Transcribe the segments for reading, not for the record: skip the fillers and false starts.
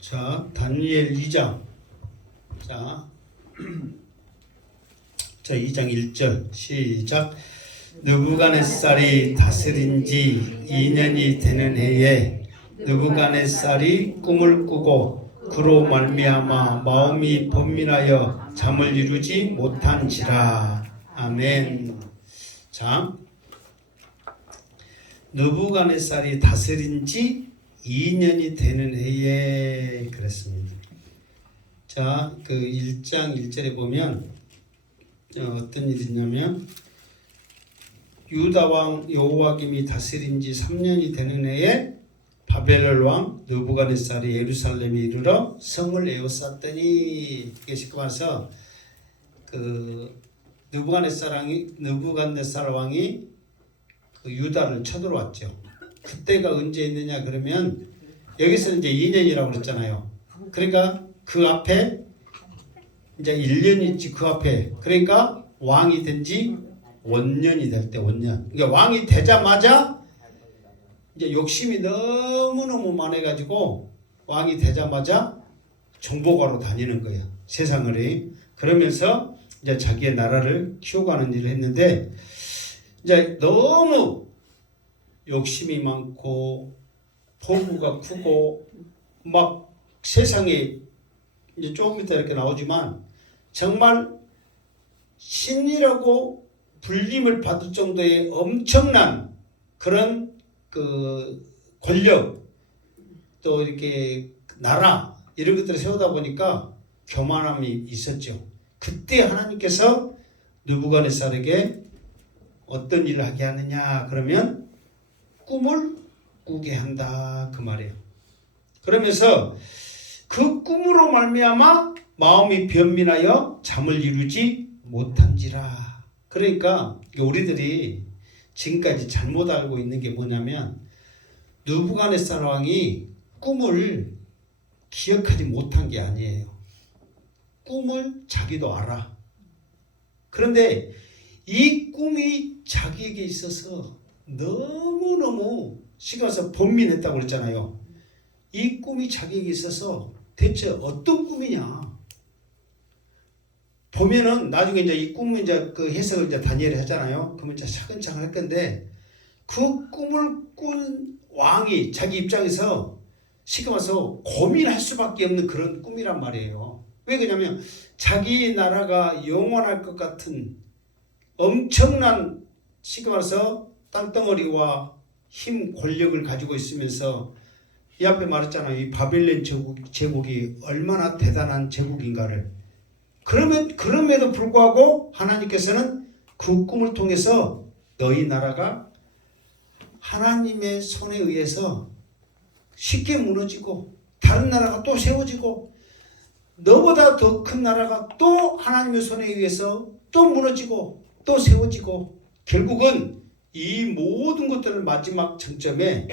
자, 다니엘 2장. 자, 2장 1절 시작. 느부갓네살이 다스린 지 2년이 되는 해에 느부갓네살이 꿈을 꾸고 그로 말미암아 마음이 번민하여 잠을 이루지 못한지라. 아멘. 자, 느부갓네살이 다스린 지 2년이 되는 해에 그랬습니다. 자, 그 1장 1절에 보면 어떤 일이 있냐면 유다 왕 여호와김이 다스린 지 3년이 되는 해에 바벨론 왕 느부갓네살이 예루살렘에 이르러 성을 에워쌌더니, 이게 와서 그 느부갓네살 왕이 그 유다를 쳐들어왔죠. 그때가 언제 있느냐 그러면 여기서 이제 2년이라고 그랬잖아요. 그러니까 그 앞에 이제 1년이 있지, 그 앞에. 그러니까 왕이 된 지 원년이 될 때, 원년. 그러니까 왕이 되자마자 이제 욕심이 너무너무 많아가지고 왕이 되자마자 정복하러 다니는 거예요. 세상을. 그러면서 이제 자기의 나라를 키워가는 일을 했는데, 이제 너무 욕심이 많고 포부가 크고 막 세상에 이제 조금 이따 이렇게 나오지만 정말 신이라고 불림을 받을 정도의 엄청난 그런 그 권력, 또 이렇게 나라, 이런 것들을 세우다 보니까 교만함이 있었죠. 그때 하나님께서 느부갓네살에게 어떤 일을 하게 하느냐 그러면 꿈을 꾸게 한다, 그 말이에요. 그러면서 그 꿈으로 말미암아 마음이 변민하여 잠을 이루지 못한지라. 그러니까 우리들이 지금까지 잘못 알고 있는 게 뭐냐면 느부갓네살 왕이 꿈을 기억하지 못한 게 아니에요. 꿈을 자기도 알아. 그런데 이 꿈이 자기에게 있어서 너무너무 시간에서 번민했다고 그랬잖아요. 이 꿈이 자기에게 있어서 대체 어떤 꿈이냐. 보면은 나중에 이제 이 꿈을 이제 그 해석을 이제 다니엘이 하잖아요. 그러면 이제 차근차근 할 건데, 그 꿈을 꾼 왕이 자기 입장에서 시끄러워서 고민할 수밖에 없는 그런 꿈이란 말이에요. 왜 그러냐면 자기 나라가 영원할 것 같은 엄청난 시끄러워서 땅덩어리와 힘, 권력을 가지고 있으면서 이 앞에 말했잖아요. 이 바벨론 제국이 얼마나 대단한 제국인가를. 그럼에도 불구하고 하나님께서는 그 꿈을 통해서 너희 나라가 하나님의 손에 의해서 쉽게 무너지고 다른 나라가 또 세워지고 너보다 더 큰 나라가 또 하나님의 손에 의해서 또 무너지고 또 세워지고 결국은 이 모든 것들을 마지막 정점에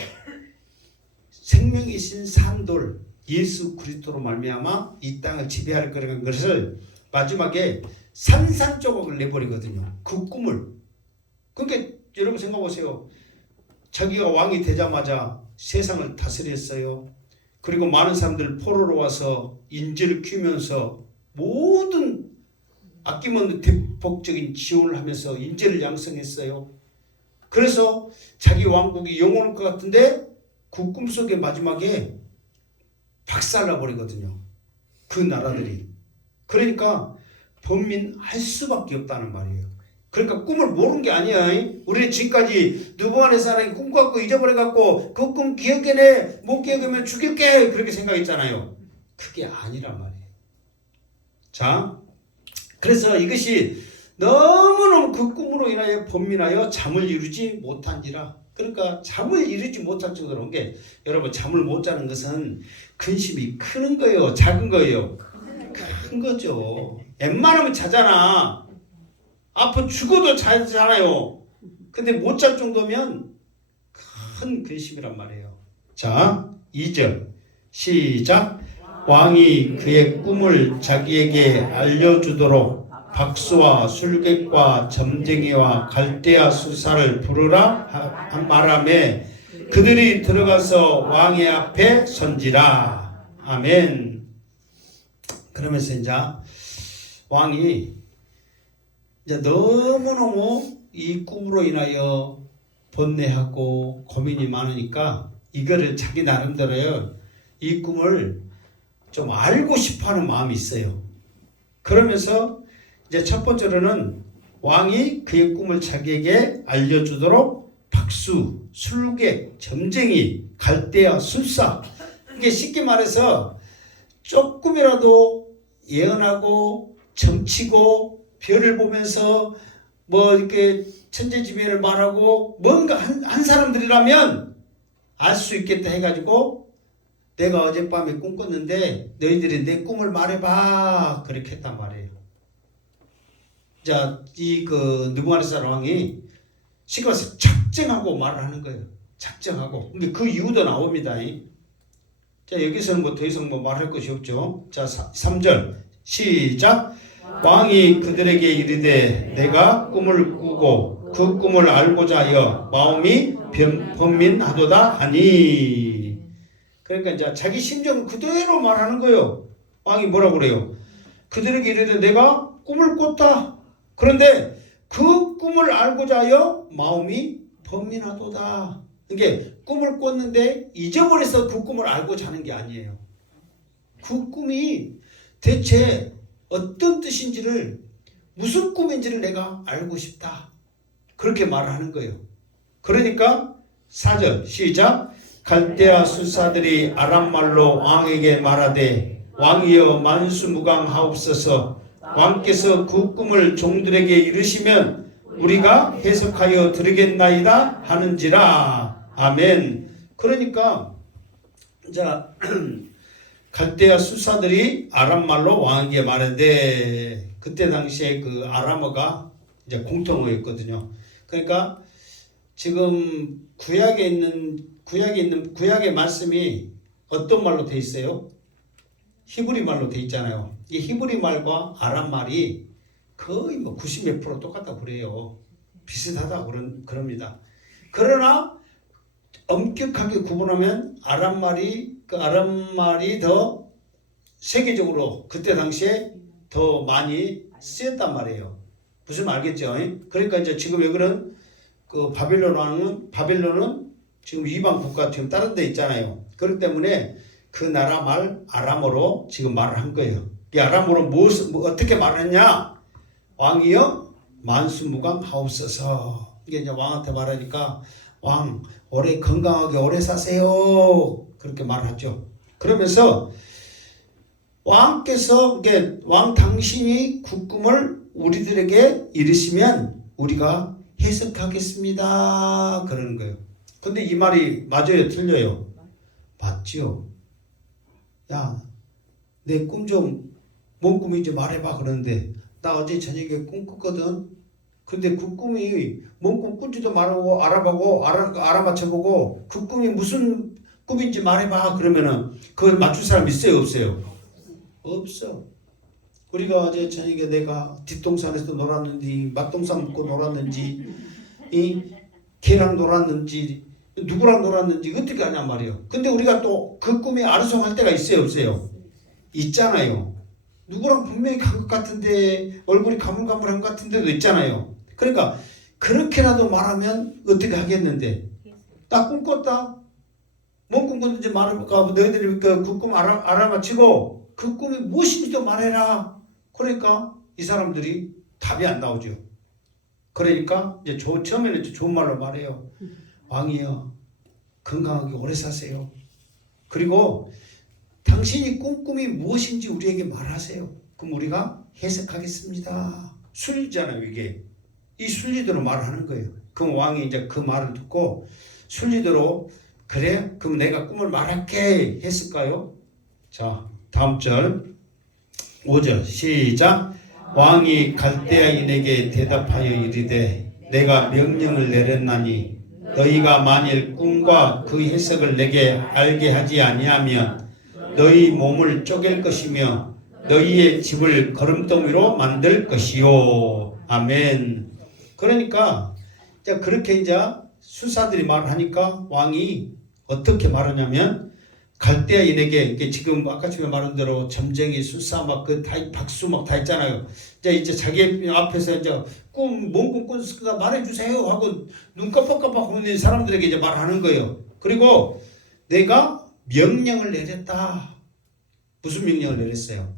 생명이신 산돌 예수 그리스도로 말미암아 이 땅을 지배할 거라는 것을 마지막에 산산조각을 내버리거든요. 그 꿈을. 그러니까 여러분 생각해보세요. 자기가 왕이 되자마자 세상을 다스렸어요. 그리고 많은 사람들 포로로 와서 인재를 키우면서 모든 아낌없는 대폭적인 지원을 하면서 인재를 양성했어요. 그래서 자기 왕국이 영원할 것 같은데 그 꿈속의 마지막에 박살나버리거든요. 그 나라들이. 그러니까 번민할 수밖에 없다는 말이에요. 그러니까 꿈을 모르는 게 아니야. 우리는 지금까지 느부갓네살이 꿈 갖고 잊어버려갖고 그 꿈 기억해내, 못 기억하면 죽일게, 그렇게 생각했잖아요. 그게 아니란 말이에요. 자, 그래서 이것이 너무너무 그 꿈으로 인하여 번민하여 잠을 이루지 못한지라. 그러니까 잠을 이루지 못할 정도로 게, 여러분 잠을 못 자는 것은 근심이 큰 거예요, 작은 거예요? 큰 거죠. 웬만하면 자잖아. 아파 죽어도 자잖아요. 근데 못 잘 정도면 큰 근심이란 말이에요. 자, 2절 시작. 왕이 그의 꿈을 자기에게 알려주도록 박수와 술객과 점쟁이와 갈대아 수사를 부르라 한 말함에 그들이 들어가서 왕의 앞에 선지라. 아멘. 그러면서 이제 왕이 이제 너무너무 이 꿈으로 인하여 번뇌하고 고민이 많으니까 이거를 자기 나름대로요 이 꿈을 좀 알고 싶어하는 마음이 있어요. 그러면서 이제 첫 번째로는 왕이 그의 꿈을 자기에게 알려주도록 박수, 술객, 점쟁이, 갈대아, 술사, 이게 쉽게 말해서 조금이라도 예언하고 점치고 별을 보면서 뭐 이렇게 천재지변을 말하고 뭔가 한 사람들이라면 알 수 있겠다 해가지고 내가 어젯밤에 꿈 꿨는데 너희들이 내 꿈을 말해봐 그렇게 했단 말이에요. 자, 이 느부갓네살 왕이 시가서 작정하고 말을 하는 거예요. 작정하고. 근데 그 이유도 나옵니다. 자, 여기서는 뭐 더 이상 뭐 말할 것이 없죠. 자, 3절 시작. 왕이 그들에게 이르되 내가 꿈을 꾸고 그 꿈을 알고자 하여 마음이 번민하도다 하니. 그러니까 이제 자기 심정을 그대로 말하는 거예요. 왕이 뭐라고 그래요? 그들에게 이르되 내가 꿈을 꿨다. 그런데 그 꿈을 알고자 하여 마음이 번민하도다. 이게 꿈을 꿨는데 잊어버려서 그 꿈을 알고 자는 게 아니에요. 그 꿈이 대체 어떤 뜻인지를 무슨 꿈인지를 내가 알고 싶다. 그렇게 말하는 거예요. 그러니까 4절 시작. 갈대아 술사들이 아람말로 왕에게 말하되 왕이여 만수무강하옵소서. 왕께서 그 꿈을 종들에게 이르시면 우리가 해석하여 들으겠나이다 하는지라. 아멘. 그러니까 자 갈대아 술사들이 아람말로 왕에게 말하되 그때 당시에 그 아람어가 이제 공통어였거든요. 그러니까 지금 구약의 말씀이 어떤 말로 돼 있어요? 히브리 말로 돼 있잖아요. 이 히브리 말과 아람 말이 거의 뭐 90몇 프로 똑같다고 그래요. 비슷하다고 그럽니다. 그러나 엄격하게 구분하면 아람 말이 더 세계적으로 그때 당시에 더 많이 쓰였단 말이에요. 무슨 말 알겠죠? 그러니까 이제 지금 여기는 그 바벨론은 지금 이방 국가 지금 다른 데 있잖아요. 그렇기 때문에 그 나라 말 아람어로 지금 말을 한 거예요. 이 아람어로 어떻게 말했냐? 왕이여 만수무강하옵소서. 이게 이제 왕한테 말하니까 왕 오래 건강하게 오래 사세요. 그렇게 말하죠. 그러면서 왕께서 왕 당신이 그 꿈을 우리들에게 이르시면 우리가 해석하겠습니다. 그러는 거예요. 근데 이 말이 맞아요? 틀려요? 맞지요. 야, 내 꿈 좀 뭔 꿈인지 말해봐. 그러는데 나 어제 저녁에 꿈 꿨거든. 근데 그 꿈이 뭔 꿈 꾼지도 말하고 알아보고 알아맞혀보고 그 꿈이 무슨 꿈인지 말해봐. 그러면은 그걸 맞출 사람 있어요? 없어요? 없어. 우리가 어제 저녁에 내가 뒷동산에서 놀았는지 막동산 먹고 놀았는지 개랑 놀았는지 누구랑 놀았는지 어떻게 하냔 말이에요. 근데 우리가 또 그 꿈에 아르송할 때가 있어요? 없어요? 있잖아요. 누구랑 분명히 간 것 같은데 얼굴이 가물가물한 것 같은데도 있잖아요. 그러니까 그렇게라도 말하면 어떻게 하겠는데 나 꿈 꿨다. 뭔 꿈 꿨는지 말해볼까. 너희들이 그 꿈 알아맞히고 그 꿈이 무엇인지도 말해라. 그러니까 이 사람들이 답이 안 나오죠. 그러니까 이제 처음에는 좋은 말로 말해요. 왕이여 건강하게 오래 사세요. 그리고 당신이 꾼 꿈이 무엇인지 우리에게 말하세요. 그럼 우리가 해석하겠습니다. 순리잖아요, 이게. 이 순리대로 말을 하는 거예요. 그럼 왕이 이제 그 말을 듣고 순리대로 그래? 그럼 내가 꿈을 말할게 했을까요? 자, 다음 절 5절 시작. 왕이 갈대아인에게 대답하여 이르되 내가 명령을 내렸나니 너희가 만일 꿈과 그 해석을 내게 알게 하지 아니하면 너희 몸을 쪼갤 것이며 너희의 집을 거름더미로 만들 것이요. 아멘. 그러니까 이제 그렇게 이제 수사들이 말을 하니까 왕이 어떻게 말하냐면 갈대아인에게 이게 지금 아까 전에 말한 대로 점쟁이 수사 막 그 다 박수 막 다 있잖아요. 이제 자기 앞에서 이제 뭔 꿈 꾼가 말해주세요 하고 눈 깜빡깜빡 하는 사람들에게 이제 말하는 거예요. 그리고 내가 명령을 내렸다. 무슨 명령을 내렸어요?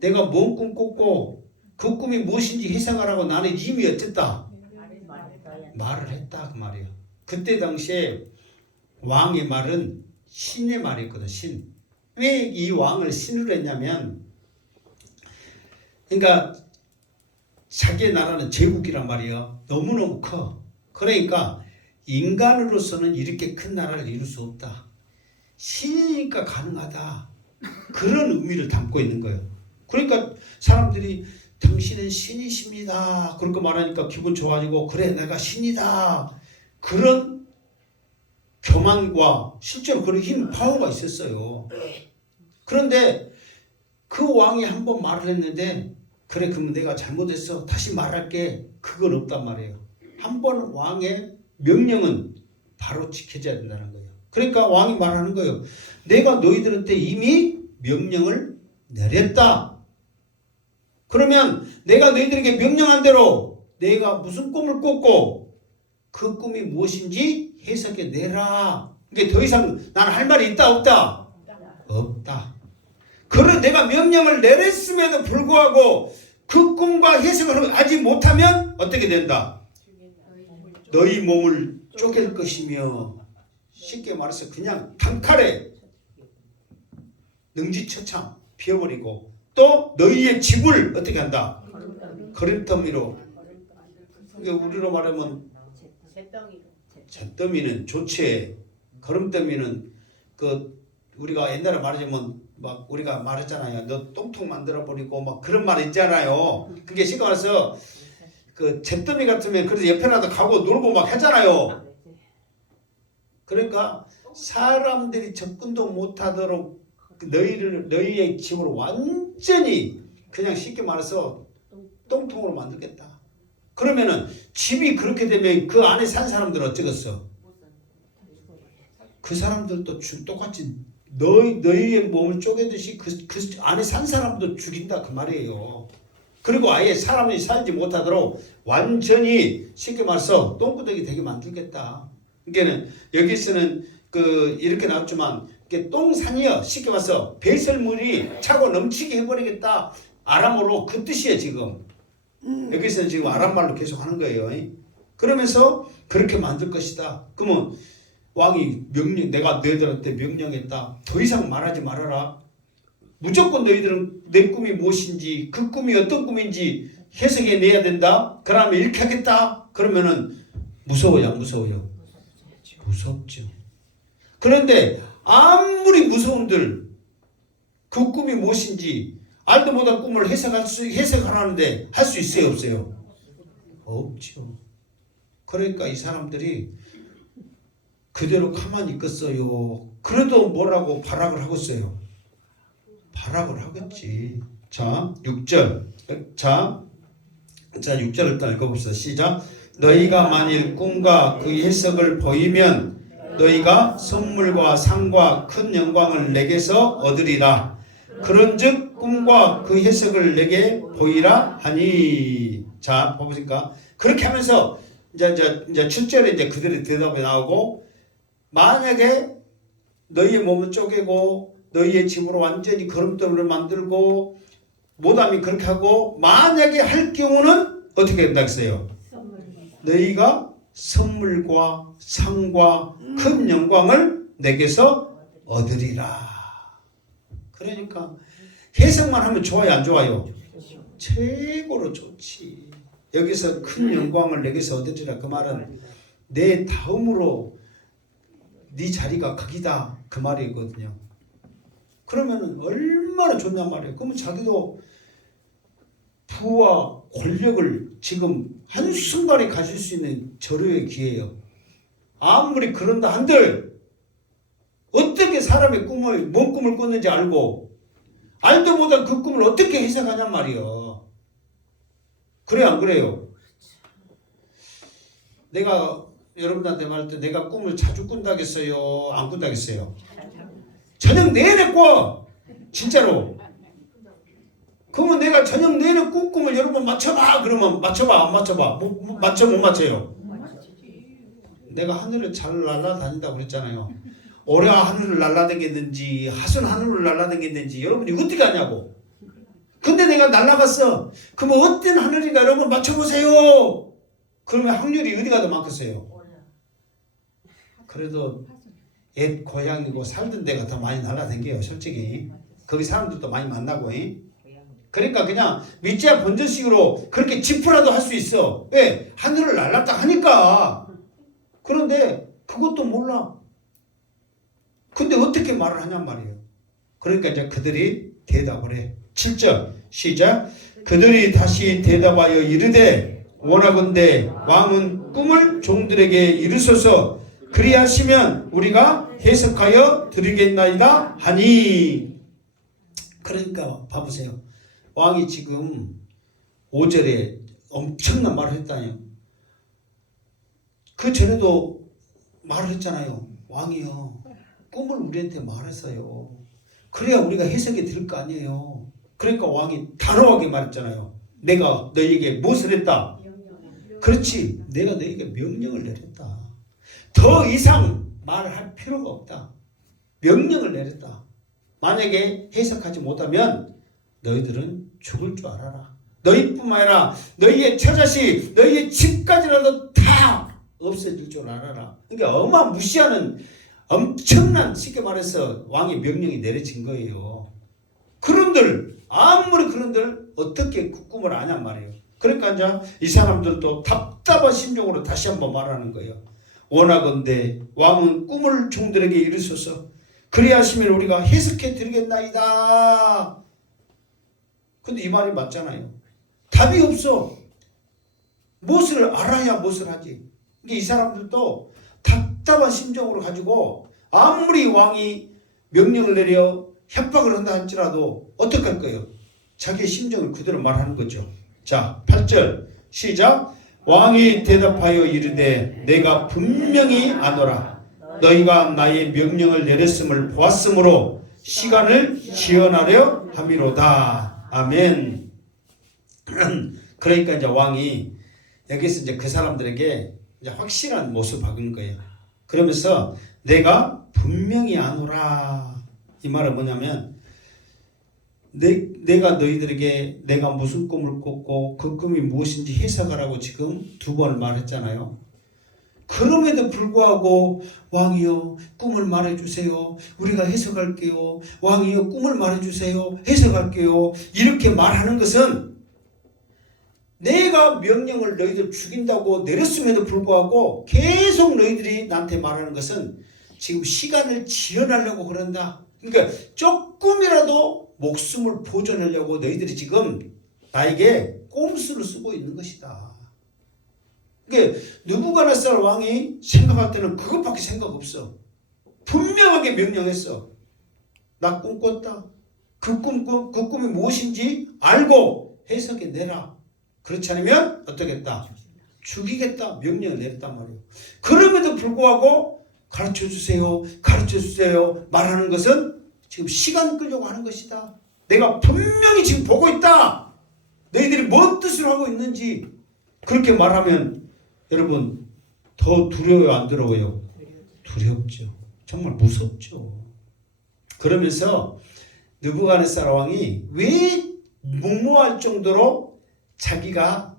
내가 뭔 꿈 꿨고 그 꿈이 무엇인지 해석하라고 나는 이미 어쨌다. 말을 했다 그 말이에요. 그때 당시에 왕의 말은 신의 말이었거든. 신. 왜 이 왕을 신으로 했냐면 그러니까 자기 나라는 제국이란 말이에요. 너무너무 커. 그러니까 인간으로서는 이렇게 큰 나라를 이룰 수 없다. 신이니까 가능하다. 그런 의미를 담고 있는 거예요. 그러니까 사람들이 당신은 신이십니다. 그렇게 말하니까 기분 좋아지고 그래 내가 신이다. 그런 교만과 실제로 그런 힘 파워가 있었어요. 그런데 그 왕이 한번 말을 했는데 그래 그러면 내가 잘못했어. 다시 말할게. 그건 없단 말이에요. 한번 왕의 명령은 바로 지켜져야 된다는 거예요. 그러니까 왕이 말하는 거예요. 내가 너희들한테 이미 명령을 내렸다. 그러면 내가 너희들에게 명령한 대로 내가 무슨 꿈을 꿨고 그 꿈이 무엇인지 해석해 내라. 이게 더 이상 나는 할 말이 있다 없다? 없다. 그래 내가 명령을 내렸음에도 불구하고 그 꿈과 해석을 하지 못하면 어떻게 된다? 너희 몸을 쪼갤 것이며 쉽게 말해서 그냥 단칼에 능지처참 피워버리고 또 너희의 집을 어떻게 한다? 거름더미로. 그러니까 우리로 말하면 잿더미는 좋지. 거름더미는 그 우리가 옛날에 말하자면 막 우리가 말했잖아요. 너 똥통 만들어 버리고 막 그런 말 있잖아요. 그게 쉽게 말해서 그 잿더미 같으면 그래서 옆에라도 가고 놀고 막 하잖아요. 그러니까 사람들이 접근도 못하도록 너희의 집을 완전히 그냥 쉽게 말해서 똥통으로 만들겠다. 그러면은 집이 그렇게 되면 그 안에 산 사람들은 어쩌겠어? 그 사람들도 똑같이 너희의 몸을 쪼개듯이 그 안에 산 사람도 죽인다 그 말이에요. 그리고 아예 사람이 살지 못하도록 완전히 쉽게 말해서 똥구덩이 되게 만들겠다. 그러니까는 여기서는 그 이렇게 나왔지만 똥산이요. 쉽게 말해서 배설물이 차고 넘치게 해버리겠다. 아람어로 그 뜻이에요 지금. 여기서는 지금 아람말로 계속 하는 거예요. 그러면서 그렇게 만들 것이다. 그러면 왕이 내가 너희들한테 명령했다. 더 이상 말하지 말아라. 무조건 너희들은 내 꿈이 무엇인지 그 꿈이 어떤 꿈인지 해석해 내야 된다. 그러면 이렇게 하겠다. 그러면은 무서워요 안 무서워요? 무섭죠. 그런데 아무리 무서운들 그 꿈이 무엇인지 알도 못한 꿈을 해석하라는데 할 수 있어요 없어요? 없죠. 그러니까 이 사람들이 그대로 가만히 있겠어요. 그래도 뭐라고 발악을 하겠어요? 발악을 하겠지. 자 6절 자 6절을 일단 읽어봅시다. 시작. 너희가 만일 꿈과 그 해석을 보이면 너희가 선물과 상과 큰 영광을 내게서 얻으리라. 그런즉 꿈과 그 해석을 내게 보이라 하니. 자 보니까 그렇게 하면서 이제 7절에 이제 그들의 대답이 나오고 만약에 너희의 몸을 쪼개고 너희의 집으로 완전히 거름돌을 만들고 모담이 그렇게 하고 만약에 할 경우는 어떻게 된다 했어요? 너희가 선물과 상과 큰 영광을 내게서 얻으리라. 그러니까 해석만 하면 좋아요 안 좋아요? 최고로 좋지. 여기서 큰 영광을 내게서 얻으리라 그 말은 내 다음으로 네 자리가 거기다 그 말이거든요. 그러면 얼마나 좋냔 말이에요. 그러면 자기도 부와 권력을 지금 한순간에 가질 수 있는 절호의 기회예요. 아무리 그런다 한들 어떻게 사람의 꿈을 뭔 꿈을 꿨는지 알고 알도 못한 그 꿈을 어떻게 해석하냔 말이에요. 그래 안 그래요? 내가 여러분한테 말할 때 내가 꿈을 자주 꾼다겠어요? 안 꾼다겠어요? 저녁 내내 꿔. 진짜로. 그러면 내가 저녁 내내 꾼 꿈을 여러분 맞춰봐. 그러면 맞춰봐 안 맞춰봐? 맞춰 못 맞춰요? 내가 하늘을 잘 날아다닌다고 그랬잖아요. 오라 하늘을 날아다녔는지 하순 하늘을 날아다녔는지 여러분이 어떻게 아냐고. 근데 내가 날아갔어. 그러면 어떤 하늘인가 여러분 맞춰보세요. 그러면 확률이 어디가 더 많겠어요? 그래도 옛 고향이고 살던 데가 더 많이 날아다녀요. 솔직히. 거기 사람들도 많이 만나고. 그러니까 그냥 밑자 번전식으로 그렇게 지푸라도 할 수 있어. 왜? 하늘을 날았다 하니까. 그런데 그것도 몰라. 근데 어떻게 말을 하냔 말이에요. 그러니까 이제 그들이 대답을 해. 7절 시작. 그들이 다시 대답하여 이르되 원하건대 왕은 꿈을 종들에게 이르소서. 그리하시면 우리가 해석하여 드리겠나이다 하니. 그러니까 봐보세요. 왕이 지금 5절에 엄청난 말을 했다니요. 그 전에도 말을 했잖아요. 왕이요, 꿈을 우리한테 말했어요. 그래야 우리가 해석이 될 거 아니에요. 그러니까 왕이 단호하게 말했잖아요. 내가 너희에게 무엇을 했다? 그렇지. 내가 너희에게 명령을 내렸다. 더 이상 말할 필요가 없다. 명령을 내렸다. 만약에 해석하지 못하면 너희들은 죽을 줄 알아라. 너희뿐만 아니라 너희의 처자식, 너희의 집까지라도 다 없어질 줄 알아라. 그러니까 어마무시하는 엄청난, 쉽게 말해서 왕의 명령이 내려진 거예요. 그런들 아무리 그런들 어떻게 그 꿈을 아냔 말이에요. 그러니까 이제 이 사람들도 답답한 심정으로 다시 한번 말하는 거예요. 원하건대 왕은 꿈을 종들에게 이르소서. 그리하시면 우리가 해석해 드리겠나이다. 근데 이 말이 맞잖아요. 답이 없어. 무엇을 알아야 무엇을 하지. 이 사람들도 답답한 심정으로 가지고 아무리 왕이 명령을 내려 협박을 한다 할지라도 어떻게 할 거예요? 자기의 심정을 그대로 말하는 거죠. 자, 8절 시작. 왕이 대답하여 이르되 내가 분명히 아노라. 너희가 나의 명령을 내렸음을 보았으므로 시간을 지연하려 함이로다. 아멘. 그러니까 이제 왕이 여기서 이제 그 사람들에게 이제 확실한 모습을 바꾼 거예요. 그러면서 내가 분명히 아노라. 이 말은 뭐냐면 내가 너희들에게 내가 무슨 꿈을 꿨고 그 꿈이 무엇인지 해석하라고 지금 2번을 말했잖아요. 그럼에도 불구하고 왕이여 꿈을 말해주세요. 우리가 해석할게요. 왕이여 꿈을 말해주세요. 해석할게요. 이렇게 말하는 것은 내가 명령을 너희들 죽인다고 내렸음에도 불구하고 계속 너희들이 나한테 말하는 것은 지금 시간을 지연하려고 그런다. 그러니까 조금이라도 목숨을 보존하려고 너희들이 지금 나에게 꼼수를 쓰고 있는 것이다. 그러니까 느부갓네살 왕이 생각할 때는 그것밖에 생각 없어. 분명하게 명령했어. 나 꿈 꿨다. 그 꿈이 무엇인지 알고 해석해 내라. 그렇지 않으면 어떻겠다? 죽이겠다. 명령을 내렸단 말이에요. 그럼에도 불구하고 가르쳐주세요. 가르쳐주세요. 말하는 것은 지금 시간 끌려고 하는 것이다. 내가 분명히 지금 보고 있다. 너희들이 뭔 뜻으로 하고 있는지. 그렇게 말하면 여러분 더 두려워요? 안 두려워요? 두렵죠. 정말 무섭죠. 그러면서 느부갓네살 왕이 왜 무모할 정도로 자기가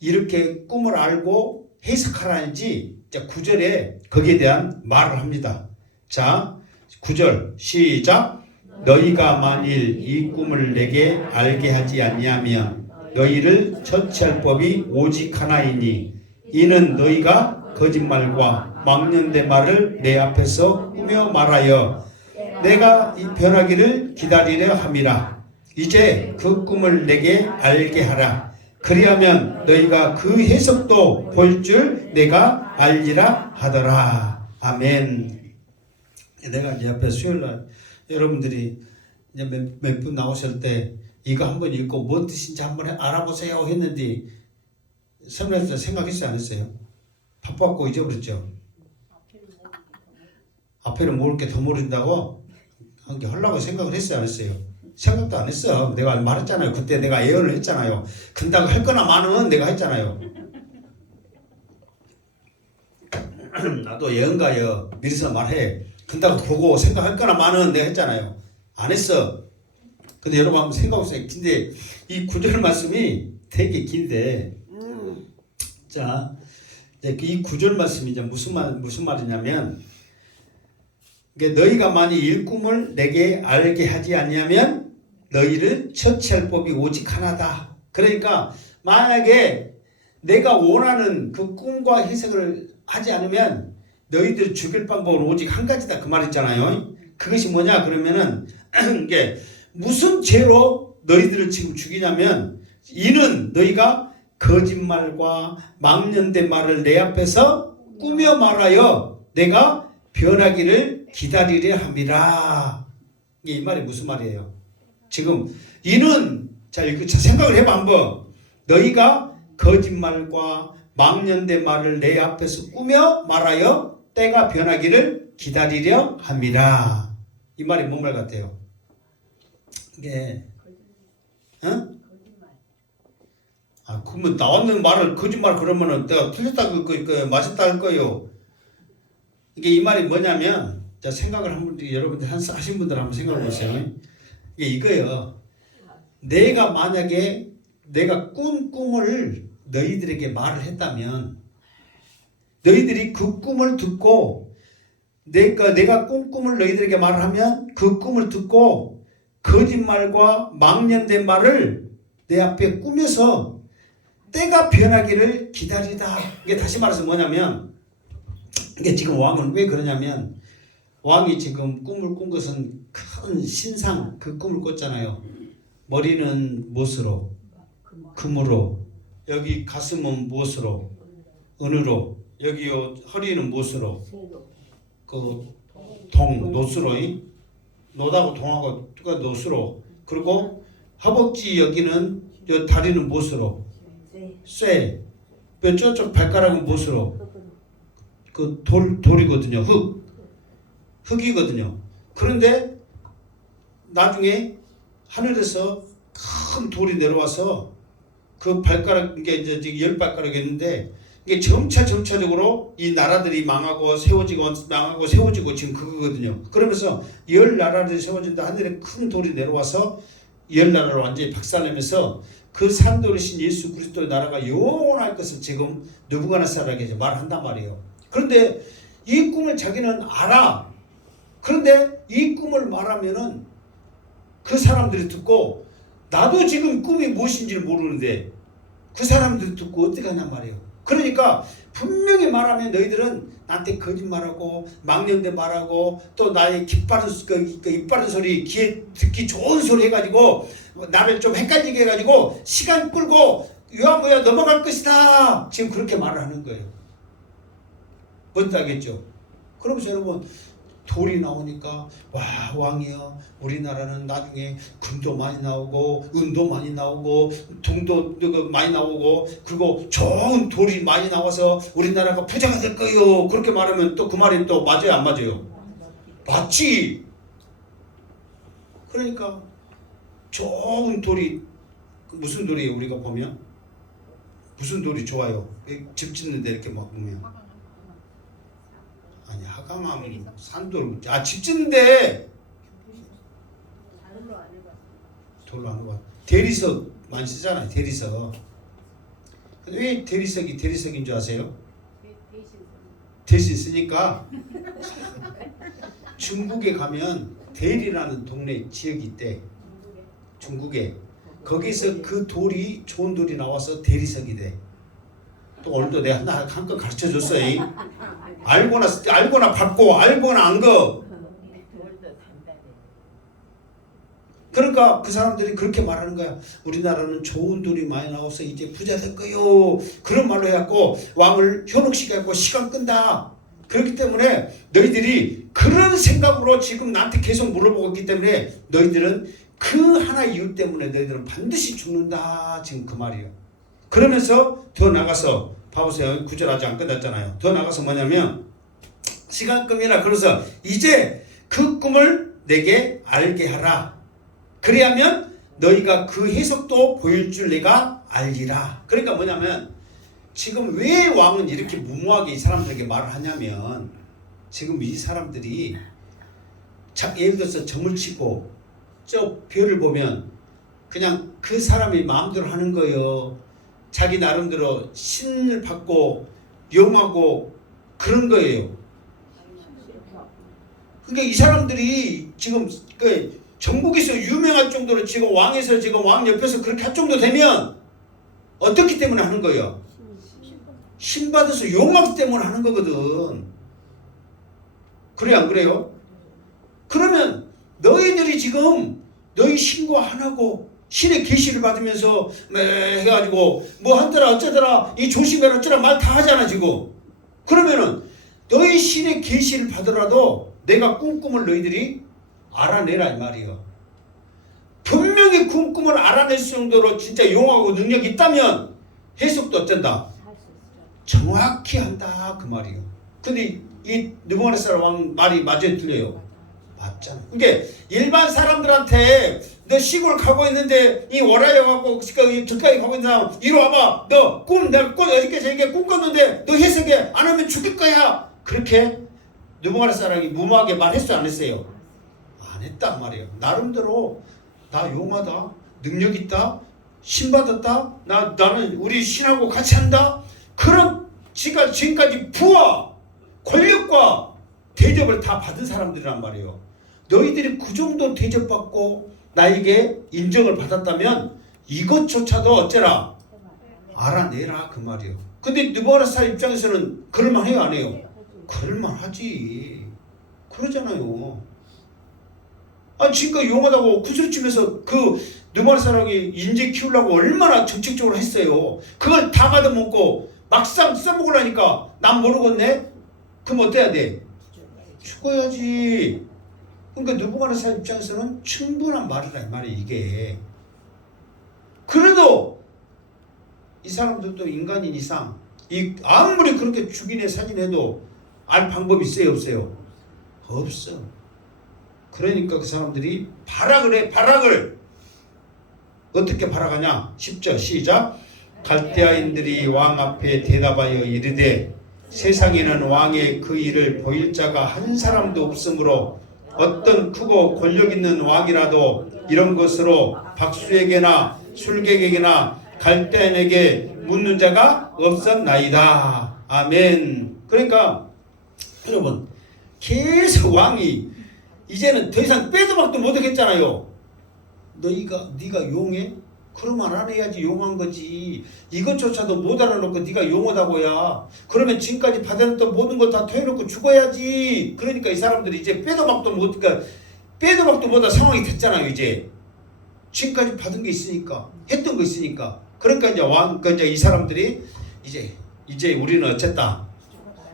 이렇게 꿈을 알고 해석하라는지 9절에 거기에 대한 말을 합니다. 자, 9절 시작. 너희가 만일 이 꿈을 내게 알게 하지 아니하면 너희를 처치할 법이 오직 하나이니 이는 너희가 거짓말과 망령된 말을 내 앞에서 꾸며 말하여 내가 이 변하기를 기다리려 함이라. 이제 그 꿈을 내게 알게 하라. 그리하면 너희가 그 해석도 볼 줄 내가 알리라 하더라. 아멘. 내가 이제 옆에 수요일날 여러분들이 이제 몇 분 나오실 때 이거 한번 읽고 뭔 뜻인지 한번 알아보세요 했는데 설명할 생각했어요 안 했어요? 바빠갖고 잊어버렸죠. 앞에는 모를 게 더 모른다고 하려고 생각을 했어요 안 했어요? 생각도 안 했어. 내가 말했잖아요. 그때 내가 예언을 했잖아요. 근다고 할 거나 마는 내가 했잖아요. 나도 예언가요. 미리서 말해. 근다고 보고 생각할 거나 마는 내가 했잖아요. 안 했어. 근데 여러분 한번 생각해보세요. 근데 이 구절 말씀이 되게 긴데, 자, 이제 이 구절 말씀이 이제 무슨 말이냐면, 너희가 만일 일꿈을 내게 알게 하지 않냐면 너희를 처치할 법이 오직 하나다. 그러니까 만약에 내가 원하는 그 꿈과 해석을 하지 않으면 너희들을 죽일 방법은 오직 한 가지다. 그 말 있잖아요. 그것이 뭐냐 그러면은 이게 무슨 죄로 너희들을 지금 죽이냐면 이는 너희가 거짓말과 망령된 말을 내 앞에서 꾸며 말하여 내가 변하기를 기다리려 함이라. 이 말이 무슨 말이에요? 지금 이는 자 생각을 해봐 한번. 너희가 거짓말과 망령된 말을 내 앞에서 꾸며 말하여 때가 변하기를 기다리려 함이라. 이 말이 뭔 말 같아요? 이게 그러면 나왔는 말을 거짓말 그러면은 내가 틀렸다 할 거예요, 맞았다 할 거예요. 이게 이 말이 뭐냐면 자 생각을 한번 여러분들 하신 분들 한번 생각해 보세요. 이게 이거예요. 내가 만약에 내가 꾼 꿈을 너희들에게 말을 했다면 너희들이 그 꿈을 듣고 내가 꾼 꿈을 너희들에게 말을 하면 그 꿈을 듣고 거짓말과 망령된 말을 내 앞에 꾸며서 때가 변하기를 기다리다. 이게 다시 말해서 뭐냐면 이게 지금 왕은 왜 그러냐면 왕이 지금 꿈을 꾼 것은 큰 신상 그 꿈을 꿨잖아요. 머리는 무엇으로? 금으로. 여기 가슴은 무엇으로? 은으로. 여기 허리는 무엇으로? 노수로. 노다고 동하고 노수로. 그리고 허벅지 여기는 다리는 무엇으로? 쇠. 저쪽 발가락은 무엇으로? 돌이거든요. 흙이거든요. 그런데 나중에 하늘에서 큰 돌이 내려와서 그 발가락 이게 이제 10발가락이었는데 이게 점차적으로 이 나라들이 망하고 세워지고 지금 그거거든요. 그러면서 10나라들이 세워진다. 하늘에 큰 돌이 내려와서 10나라를 완전히 박살내면서 그 산돌이신 예수 그리스도의 나라가 영원할 것을 지금 느부갓네살에게 말한단 말이에요. 그런데 이 꿈을 자기는 알아. 그런데 이 꿈을 말하면은 그 사람들이 듣고 나도 지금 꿈이 무엇인지를 모르는데 그 사람들이 듣고 어떻게 하냔 말이에요. 그러니까 분명히 말하면 너희들은 나한테 거짓말하고 망령된 말하고 또 나의 입 바른 소리 귀에 듣기 좋은 소리 해가지고 나를 좀 헷갈리게 해가지고 시간 끌고 유아무야 넘어갈 것이다. 지금 그렇게 말을 하는 거예요. 어떻겠죠? 그러면서 여러분 돌이 나오니까 와 왕이여 우리나라는 나중에 금도 많이 나오고 은도 많이 나오고 동도 많이 나오고 그리고 좋은 돌이 많이 나와서 우리나라가 부자가 될 거예요. 그렇게 말하면 또 그 말이 또 맞아요 안 맞아요? 맞지. 그러니까 좋은 돌이 무슨 돌이에요? 우리가 보면 무슨 돌이 좋아요? 집 짓는데 이렇게 막 보면 아니 하강하면 산돌 집 짓는데 돌로 안 해봐. 대리석 많이 쓰잖아요. 대리석. 근데 왜 대리석인 줄 아세요? 대신 쓰니까 중국에 가면 대리라는 동네 지역이 있대. 중국에 거기서 그 돌이 좋은 돌이 나와서 대리석이 돼. 또 오늘도 내가 한 건 가르쳐 줬어요. 알고나 받고 알고나 안 거. 그러니까 그 사람들이 그렇게 말하는 거야. 우리나라는 좋은 돈이 많이 나와서 이제 부자 될 거요. 그런 말로 해갖고 왕을 현혹시켜갖고 시간 끈다. 그렇기 때문에 너희들이 그런 생각으로 지금 나한테 계속 물어보고 있기 때문에 너희들은 그 하나 이유 때문에 너희들은 반드시 죽는다. 지금 그 말이에요. 그러면서 더 나가서 봐보세요. 구절 아직 안 끝났잖아요. 더 나가서 뭐냐면 시간금이라 그래서 이제 그 꿈을 내게 알게 하라. 그래야면 너희가 그 해석도 보일 줄 내가 알리라. 그러니까 뭐냐면 지금 왜 왕은 이렇게 무모하게 이 사람들에게 말을 하냐면 지금 이 사람들이 예를 들어서 점을 치고 저 별을 보면 그냥 그 사람이 마음대로 하는 거예요. 자기 나름대로 신을 받고 용하고 그런 거예요. 그러니까 이 사람들이 지금 그 전국에서 유명할 정도로 지금 왕에서 지금 왕 옆에서 그렇게 할 정도 되면 어떻기 때문에 하는 거예요? 신 받아서 용하기 때문에 하는 거거든. 그래 안 그래요? 그러면 너희들이 지금 너희 신과 하나고 신의 계시를 받으면서 해가지고 뭐 한더라 어쩌더라 이 조심해라 어쩌라 말 다 하잖아 지금. 그러면은 너희 신의 계시를 받으라도 내가 꿈을 너희들이 알아내라 이 말이에요. 분명히 꿈을 알아낼 정도로 진짜 용하고 능력이 있다면 해석도 어쩐다? 정확히 한다 그 말이에요. 근데 이 느부갓네살 왕 말이 맞아요 틀려요? 맞잖아. 그게 일반 사람들한테 너 시골 가고 있는데 이 월화에 가고 저까지 가고 있는 사람 이리 와봐. 너 내가 어저께 저녁에 꿈 꿨는데 너 해석에 안 하면 죽일 거야. 그렇게 느부갓네살 왕이 무모하게 말했어 안 했어요? 안 했단 말이에요. 나름대로 나 용하다, 능력 있다, 신 받았다, 나는 우리 신하고 같이 한다. 그런 지금까지 부와 권력과 대접을 다 받은 사람들이란 말이에요. 너희들이 그 정도 대접받고 나에게 인정을 받았다면 이것조차도 어째라 알아내라 그 말이에요. 근데 느부갓네살 입장에서는 그럴만해요 안 해요? 그럴만하지. 그러잖아요. 지금까지 용하다고 구슬치면서 그 느부갓네살이 인재 키우려고 얼마나 적극적으로 했어요. 그걸 다 받아먹고 막상 써먹으려니까 난 모르겠네? 그럼 어때야 돼? 죽어야지. 그러니까 느부갓네살 입장에서는 충분한 말이라 이 말이에요 이게. 그래도 이 사람들도 인간인 이상 아무리 그렇게 죽이네 살인해도 알 방법이 있어요 없어요? 없어. 그러니까 그 사람들이 발악을 해. 발악을 어떻게 발악하냐? 10절 시작. 갈대아인들이 왕 앞에 대답하여 이르되 세상에는 왕의 그 일을 보일 자가 한 사람도 없으므로 어떤 크고 권력 있는 왕이라도 이런 것으로 박수에게나 술객에게나 갈대아인에게 묻는 자가 없었나이다. 아멘. 그러니까 여러분 계속 왕이 이제는 더 이상 빼도 박도 못하겠잖아요. 네가 용해? 그러면 안 해야지 용한 거지. 이것조차도 못 알아놓고 네가 용하다고야. 그러면 지금까지 받아냈던 모든 것 다 토해놓고 죽어야지. 그러니까 이 사람들이 이제 빼도 박도 못한 상황이 됐잖아요. 이제 지금까지 받은 게 있으니까 했던 거 있으니까. 그러니까 이제 이 사람들이 이제 우리는 어쨌다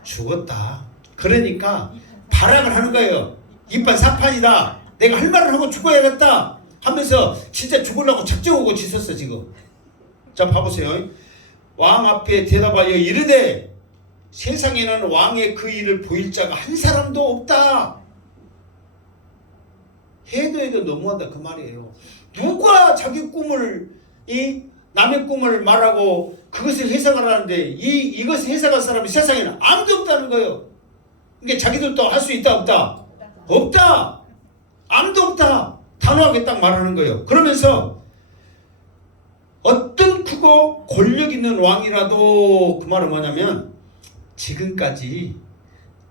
죽었다. 그러니까 발악을 하는 거예요. 이빨 사판이다. 내가 할 말을 하고 죽어야겠다 하면서 진짜 죽으려고 작정하고 지었어 지금. 자 봐보세요. 왕 앞에 대답하여 이르되 세상에는 왕의 그 일을 보일 자가 한 사람도 없다. 해도 너무한다 그 말이에요. 누가 자기 꿈을 남의 꿈을 말하고 그것을 해석을 하는데 이것을 해석할 사람이 세상에는 아무도 없다는 거예요. 그러니까 자기들도 할 수 있다 없다? 없다. 아무도 없다. 단호하게 딱 말하는 거예요. 그러면서 어떤 크고 권력 있는 왕이라도 그 말은 뭐냐면 지금까지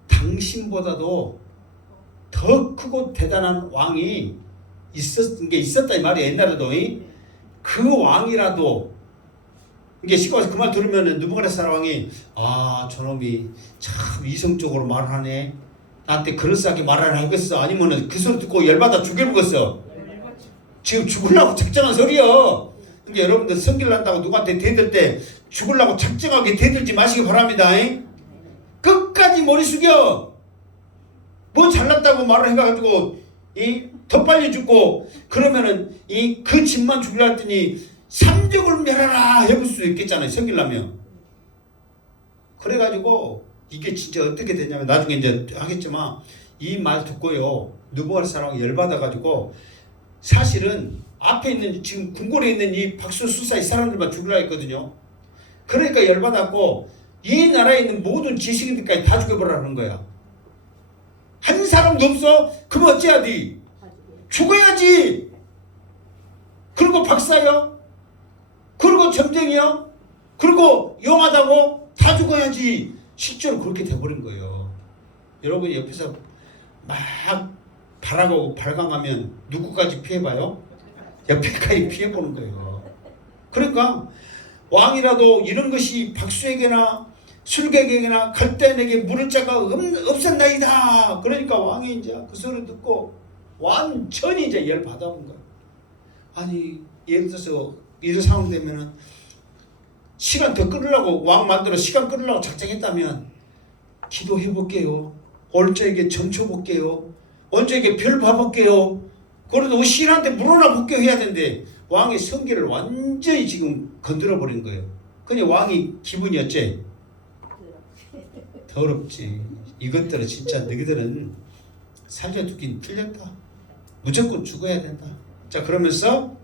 당신보다도 더 크고 대단한 왕이 있었다 이 말이에요. 옛날에도 그 왕이라도 이게 시골에서 그 말 들으면 느부갓네살 왕이 저놈이 참 이성적으로 말하네. 나한테 그럴싸하게 말하려 하겠어. 아니면은 그 소리 듣고 열받아 죽여보겠어. 지금 죽으려고 작정한 소리야. 그러니까 여러분들 성길 난다고 누구한테 대들 때 죽으려고 작정하게 대들지 마시기 바랍니다. 끝까지 머리 숙여. 뭐 잘났다고 말을 해가지고 더 빨리 죽고 그러면은 그 집만 죽이려 했더니 삼족을 멸하라 해볼 수 있겠잖아요. 성길라면. 그래가지고 이게 진짜 어떻게 되냐면 나중에 이제 하겠지만 이 말 듣고요. 느보갈 사람이 열받아가지고 사실은 앞에 있는 지금 궁궐에 있는 이 박수수사 이 사람들만 죽이려 했거든요. 그러니까 열받았고 이 나라에 있는 모든 지식인들까지 다 죽여버리라는 거야. 한 사람도 없어? 그럼 어찌해야 돼? 죽어야지. 그리고 박사요? 그리고 점쟁이요? 그리고 용하다고? 다 죽어야지. 실제로 그렇게 돼버린 거예요. 여러분이 옆에서 막 바라고 발광하면 누구까지 피해봐요? 옆에까지 피해보는 거예요. 그러니까 왕이라도 이런 것이 박수에게나 술객에게나 갈대에게 물을 자가 없었나이다. 그러니까 왕이 이제 그 소리를 듣고 완전히 이제 열 받아본 거예요. 아니 예를 들어서 이런 상황 되면은 시간 더 끌으려고 왕 만들어 시간 끌으려고 작정했다면 기도해 볼게요. 올저에게 점쳐 볼게요. 언제에게 별 봐볼게요. 그래도 신한테 물어나 볼게요 해야 되는데 왕의 성기를 완전히 지금 건드려 버린 거예요. 그냥 왕이 기분이 어째? 더럽지. 이것들은 진짜 너희들은 살려두긴 틀렸다. 무조건 죽어야 된다. 자 그러면서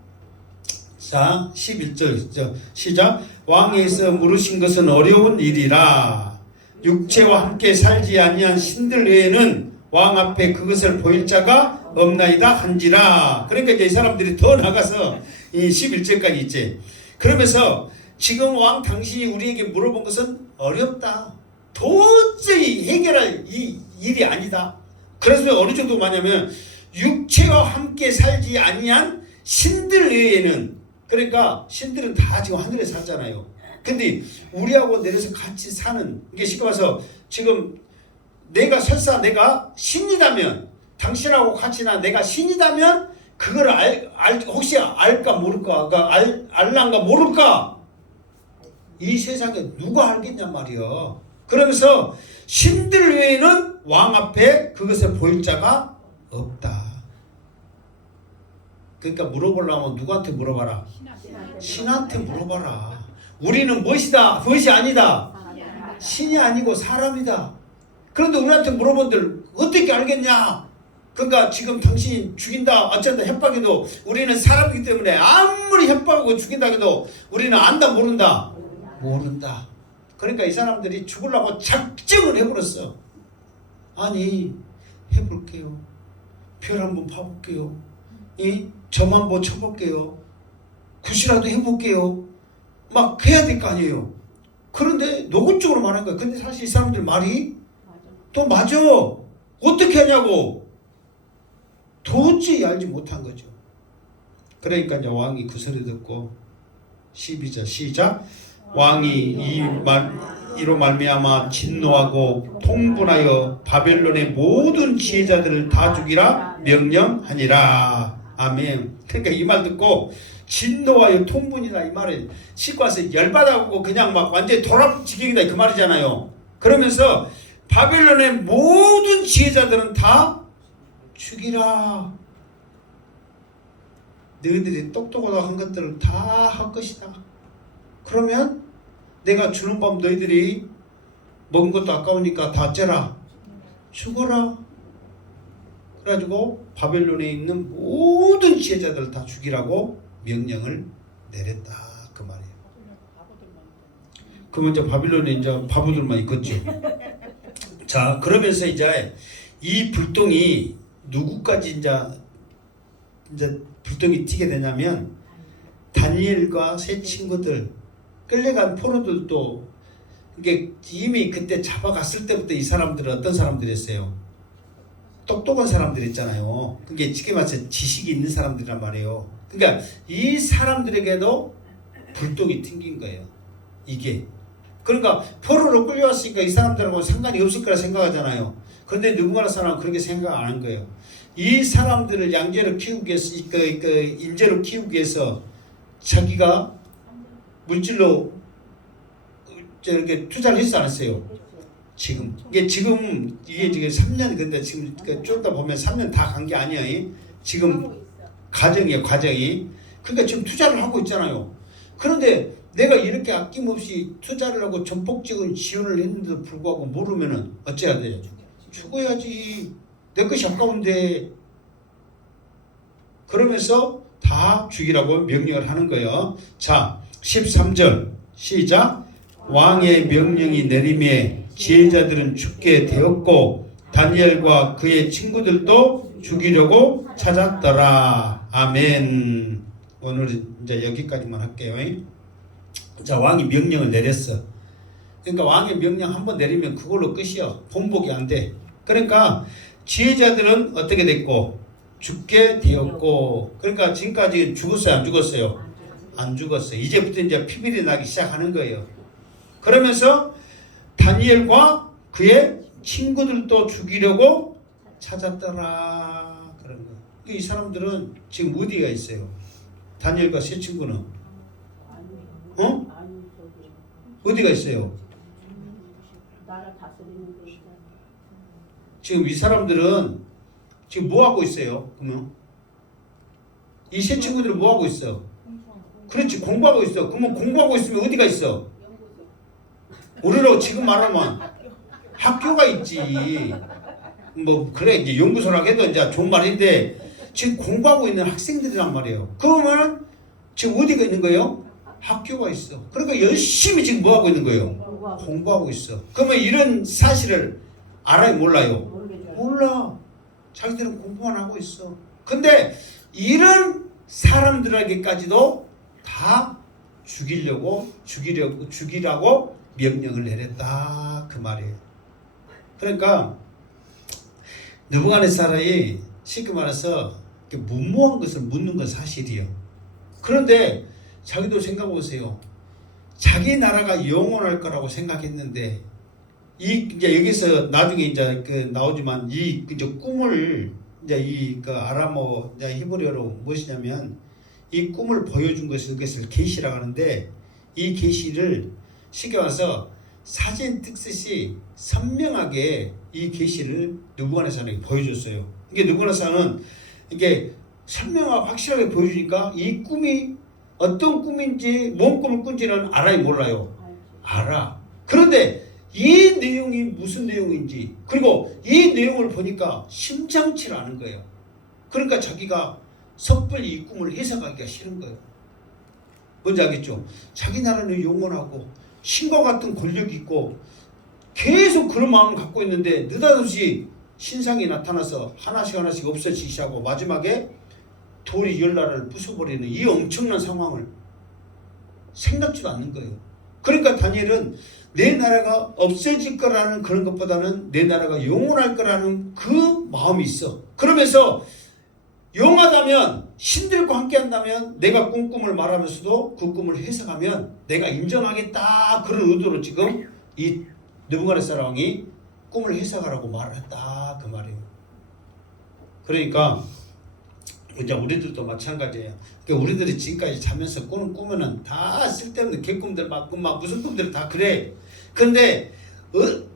자 11절 시작. 왕에서 물으신 것은 어려운 일이라 육체와 함께 살지 아니한 신들 외에는 왕 앞에 그것을 보일 자가 없나이다 한지라. 그러니까 이제 이 사람들이 더 나가서 이 11절까지 있지. 그러면서 지금 왕 당신이 우리에게 물어본 것은 어렵다. 도저히 해결할 이 일이 아니다. 그래서 어느 정도 많냐면 육체와 함께 살지 아니한 신들 외에는, 그러니까 신들은 다 지금 하늘에 살잖아요. 근데 우리하고 내려서 같이 사는, 이게 쉽게 말해서 지금 내가 설사 내가 신이다면, 당신하고 같이나 내가 신이다면 그걸 혹시 알까 모를까? 그러니까 알란가 모를까? 이 세상에 누가 알겠냔 말이야. 그러면서 신들 외에는 왕 앞에 그것을 보일 자가 없다. 그러니까 물어보려면 누구한테 물어봐라? 신한테 물어봐라. 우리는 무엇이다? 무엇이 아니다? 신이 아니고 사람이다. 그런데 우리한테 물어본들 어떻게 알겠냐? 그러니까 지금 당신이 죽인다 어쩐다 협박해도 우리는 사람이기 때문에 아무리 협박하고 죽인다 해도 우리는 안다 모른다? 모른다. 그러니까 이 사람들이 죽으려고 작정을 해버렸어. 아니 해볼게요. 별 한번 봐볼게요. 점 한번 쳐볼게요. 굿이라도 해볼게요. 막 해야 될 거 아니에요. 그런데 노골적으로 말한 거야. 근데 사실 이 사람들 말이 또 맞아. 어떻게 하냐고. 도저히 알지 못한 거죠. 그러니까 이제 왕이 그 소리 듣고 12절 시작. 왕이 이로 말미암아 진노하고 통분하여 바벨론의 모든 지혜자들을 다 죽이라 명령하니라. 아멘. 그러니까 이 말 듣고 진노하여 통분이라 이 말을 싣고 와서 열받아갖고 그냥 막 완전히 돌아지경이다 그 말이잖아요. 그러면서 바벨론의 모든 지혜자들은 다 죽이라. 너희들이 똑똑하다고 한 것들을 다 할 것이다. 그러면 내가 주는 밥 너희들이 먹은 것도 아까우니까 다 째라. 죽어라. 그래가지고 바벨론에 있는 모든 지혜자들을 다 죽이라고 명령을 내렸다. 그 말이에요. 그러면 이제 바벨론에 이제 바보들만 있겠죠. 자, 그러면서 이제 이 불똥이 누구까지 이제 불똥이 튀게 되냐면 다니엘과 세 친구들, 끌려간 포로들도 이게 이미 그때 잡아갔을 때부터 이 사람들은 어떤 사람들이었어요? 똑똑한 사람들 있잖아요. 그게 쉽게 말해서 지식이 있는 사람들이란 말이에요. 그러니까 이 사람들에게도 불똥이 튕긴 거예요. 이게. 그러니까 포로로 끌려왔으니까 이 사람들하고 상관이 없을 거라 생각하잖아요. 그런데 누군가 사람은 그렇게 생각 안 한 거예요. 이 사람들을 양재로 키우기 위해서, 인재로 키우기 위해서 자기가 물질로 이렇게 투자를 했어 안 했어요? 지금 이게 지금 3년 근데 지금 쫓다 보면 3년 다 간 게 아니야. 지금 과정이에요, 과정이. 그러니까 지금 투자를 하고 있잖아요. 그런데 내가 이렇게 아낌없이 투자를 하고 전폭적인 지원을 했는데도 불구하고 모르면은 어째야 돼? 죽어야지. 내 것이 아까운데. 그러면서 다 죽이라고 명령을 하는 거예요. 자, 13절 시작. 왕의 명령이 내림에 지혜자들은 죽게 되었고 다니엘과 그의 친구들도 죽이려고 찾았더라. 아멘. 오늘은 이제 여기까지만 할게요. 자, 왕이 명령을 내렸어. 그러니까 왕의 명령 한번 내리면 그걸로 끝이야. 본복이 안 돼. 그러니까 지혜자들은 어떻게 됐고 죽게 되었고, 그러니까 지금까지 죽었어요, 안 죽었어요? 안 죽었어요. 이제부터 이제 피비린이 나기 시작하는 거예요. 그러면서 다니엘과 그의 친구들도 죽이려고 찾았더라. 그런 거. 이 사람들은 지금 어디가 있어요? 다니엘과 세 친구는 어디가 있어요? 지금 이 사람들은 지금 뭐 하고 있어요? 그러면 이 세 친구들은 뭐 하고 있어? 그렇지, 공부하고 있어. 그러면 공부하고 있으면 어디가 있어? 우리로 지금 말하면 학교가 있지. 뭐 그래 이제 연구소라고 해도 이제 좋은 말인데 지금 공부하고 있는 학생들이란 말이에요. 그러면 지금 어디가 있는 거예요? 학교가 있어. 그러니까 열심히 지금 뭐 하고 있는 거예요? 공부하고 있어. 그러면 이런 사실을 알아요, 몰라요? 몰라. 자기들은 공부만 하고 있어. 근데 이런 사람들에게까지도 다 죽이라고 명령을 내렸다 그 말이에요. 그러니까 느부갓네살이 쉽게 말해서 무모한 것을 묻는 건 사실이에요. 그런데 자기도 생각해보세요. 자기 나라가 영원할 거라고 생각했는데 이제 여기서 나중에 이제 나오지만 이 이제 꿈을 이제 아람어 이제 히브리어로 무엇이냐면 이 꿈을 보여준 것을 계시라고 하는데 이 계시를 쉽게 말해서 사진 찍듯이 선명하게 이 계시를 느부갓네살에게 보여줬어요. 이게 느부갓네살은 이게 선명하고 확실하게 보여주니까 이 꿈이 어떤 꿈인지 뭔 꿈을 꾼지는 알아요, 몰라요? 알아. 그런데 이 내용이 무슨 내용인지 그리고 이 내용을 보니까 심상치 않은 거예요. 그러니까 자기가 섣불리 이 꿈을 해석하기가 싫은 거예요. 뭔지 알겠죠? 자기 나라는 영원하고 신과 같은 권력이 있고 계속 그런 마음을 갖고 있는데 느닷없이 신상이 나타나서 하나씩 없어지기 시작하고 마지막에 돌이 열나라를 부숴버리는 이 엄청난 상황을 생각지도 않는 거예요. 그러니까 다니엘은 내 나라가 없어질 거라는 그런 것보다는 내 나라가 영원할 거라는 그 마음이 있어. 그러면서 용하다면 신들과 함께 한다면 내가 꾼 꿈을 말하면서도 그 꿈을 해석하면 내가 인정하겠다 그런 의도로 지금 이 느부갓네살 왕이 꿈을 해석하라고 말을 했다 그 말이에요. 그러니까 이제 우리들도 마찬가지예요. 그러니까 우리들이 지금까지 자면서 꾸는 꿈에는 다 쓸데없는 개꿈들 막 무슨 꿈들 다 그래. 그런데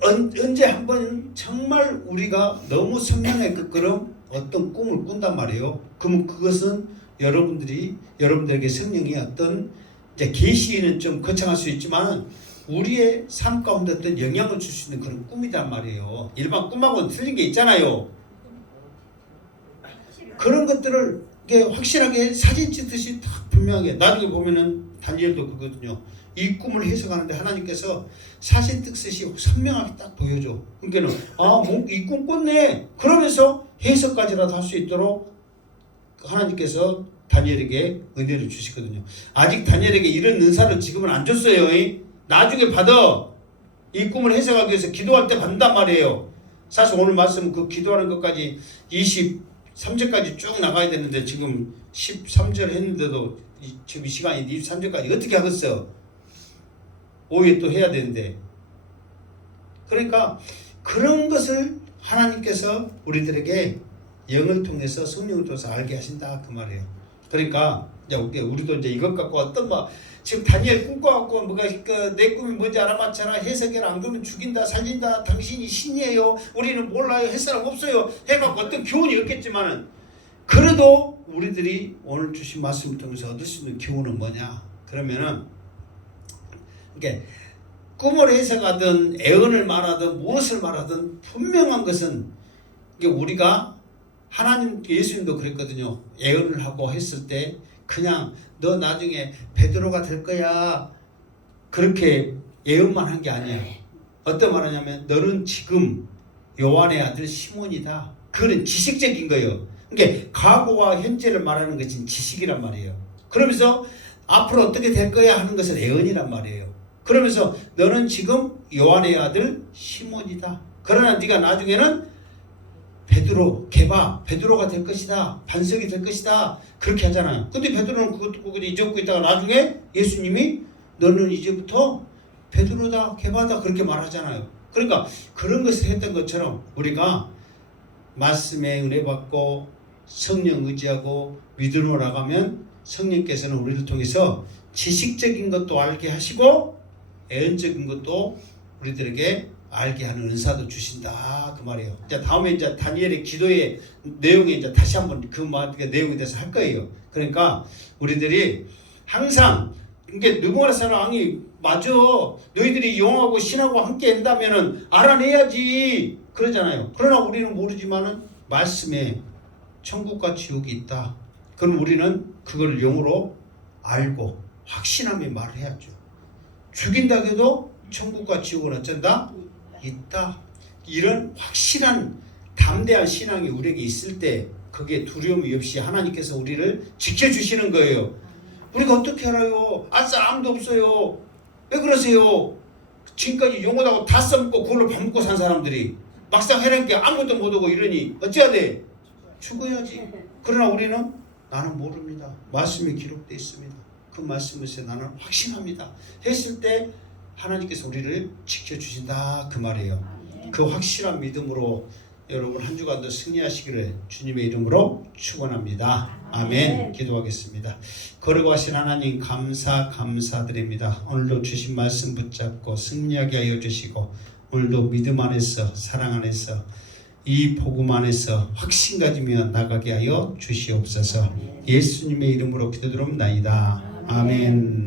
언제 한번 정말 우리가 너무 선명하게 그런 어떤 꿈을 꾼단 말이에요. 그러면 그것은 여러분들에게 성령이 어떤 이제 계시는 좀 거창할 수 있지만 우리의 삶 가운데 어떤 영향을 줄 수 있는 그런 꿈이란 말이에요. 일반 꿈하고는 틀린 게 있잖아요. 그런 것들을 이게 확실하게 사진 찍듯이 딱 분명하게 나중에 보면은 다니엘도 그거거든요. 이 꿈을 해석하는데 하나님께서 사진 찍듯이 선명하게 딱 보여줘. 그러니까는 이 꿈 꿨네. 그러면서 해석까지라도 할 수 있도록 하나님께서 다니엘에게 은혜를 주시거든요. 아직 다니엘에게 이런 은사를 지금은 안 줬어요. 나중에 받아. 이 꿈을 해석하기 위해서 기도할 때 받는단 말이에요. 사실 오늘 말씀 그 기도하는 것까지 23절까지 쭉 나가야 되는데 지금 13절 했는데도 지금 이 시간이 23절까지 어떻게 하겠어? 오후에 또 해야 되는데. 그러니까 그런 것을 하나님께서 우리들에게 영을 통해서 성령을 통해서 알게 하신다 그 말이에요. 그러니까 이제 우리도 이제 이것 갖고 어떤 지금 다니엘 꿈꿔갖고 뭐가 내 꿈이 뭔지 알아맞혀라, 해석해라, 안 그러면 죽인다, 살린다, 당신이 신이에요, 우리는 몰라요, 할 사람 없어요 해갖고 어떤 교훈이 없겠지만은, 그래도 우리들이 오늘 주신 말씀을 통해서 얻을 수 있는 교훈은 뭐냐 그러면은, 이게 꿈을 해석하든 애언을 말하든 무엇을 말하든 분명한 것은, 이게 우리가 하나님, 예수님도 그랬거든요. 애언을 하고 했을 때 그냥 너 나중에 베드로가 될 거야 그렇게 예언만 한 게 아니에요. 어떤 말하냐면 너는 지금 요한의 아들 시몬이다. 그건 지식적인 거예요. 그러니까 과거와 현재를 말하는 것은 지식이란 말이에요. 그러면서 앞으로 어떻게 될 거야 하는 것은 예언이란 말이에요. 그러면서 너는 지금 요한의 아들 시몬이다. 그러나 네가 나중에는 베드로가 될 것이다. 반석이 될 것이다. 그렇게 하잖아요. 근데 베드로는 그것도 보고 잊었고 있다가 나중에 예수님이 너는 이제부터 베드로다, 게바다 그렇게 말하잖아요. 그러니까 그런 것을 했던 것처럼 우리가 말씀에 은혜 받고 성령 의지하고 믿음으로 나가면 성령께서는 우리를 통해서 지식적인 것도 알게 하시고 애언적인 것도 우리들에게 알게 하는 은사도 주신다 그 말이에요. 이제 다음에 이제 다니엘의 기도의 내용에 이제 다시 한번 그 내용에 대해서 할 거예요. 그러니까 우리들이 항상 이게 느부갓네살 왕이 맞아, 너희들이 용하고 신하고 함께 한다면은 알아내야지 그러잖아요. 그러나 우리는 모르지만은 말씀에 천국과 지옥이 있다. 그럼 우리는 그걸 영으로 알고 확신하며 말을 해야죠. 죽인다 해도 천국과 지옥은 어쩐다? 있다. 이런 확실한 담대한 신앙이 우리에게 있을 때 그게 두려움이 없이 하나님께서 우리를 지켜주시는 거예요. 우리가 어떻게 알아요? 알 사람도 없어요. 왜 그러세요? 지금까지 용어다고 다 써먹고 그걸로 밥 먹고 산 사람들이 막상 해낸 게 아무것도 못하고 이러니 어찌해야 돼? 죽어야지. 그러나 우리는 나는 모릅니다. 말씀에 기록되어 있습니다. 그 말씀에서 나는 확신합니다. 했을 때 하나님께서 우리를 지켜주신다 그 말이에요. 그 확실한 믿음으로 여러분 한 주간도 승리하시기를 주님의 이름으로 축원합니다. 아멘. 기도하겠습니다. 거룩하신 하나님 감사드립니다. 오늘도 주신 말씀 붙잡고 승리하게 하여 주시고 오늘도 믿음 안에서 사랑 안에서 이 복음 안에서 확신 가지며 나가게 하여 주시옵소서. 예수님의 이름으로 기도드립니다. 아멘.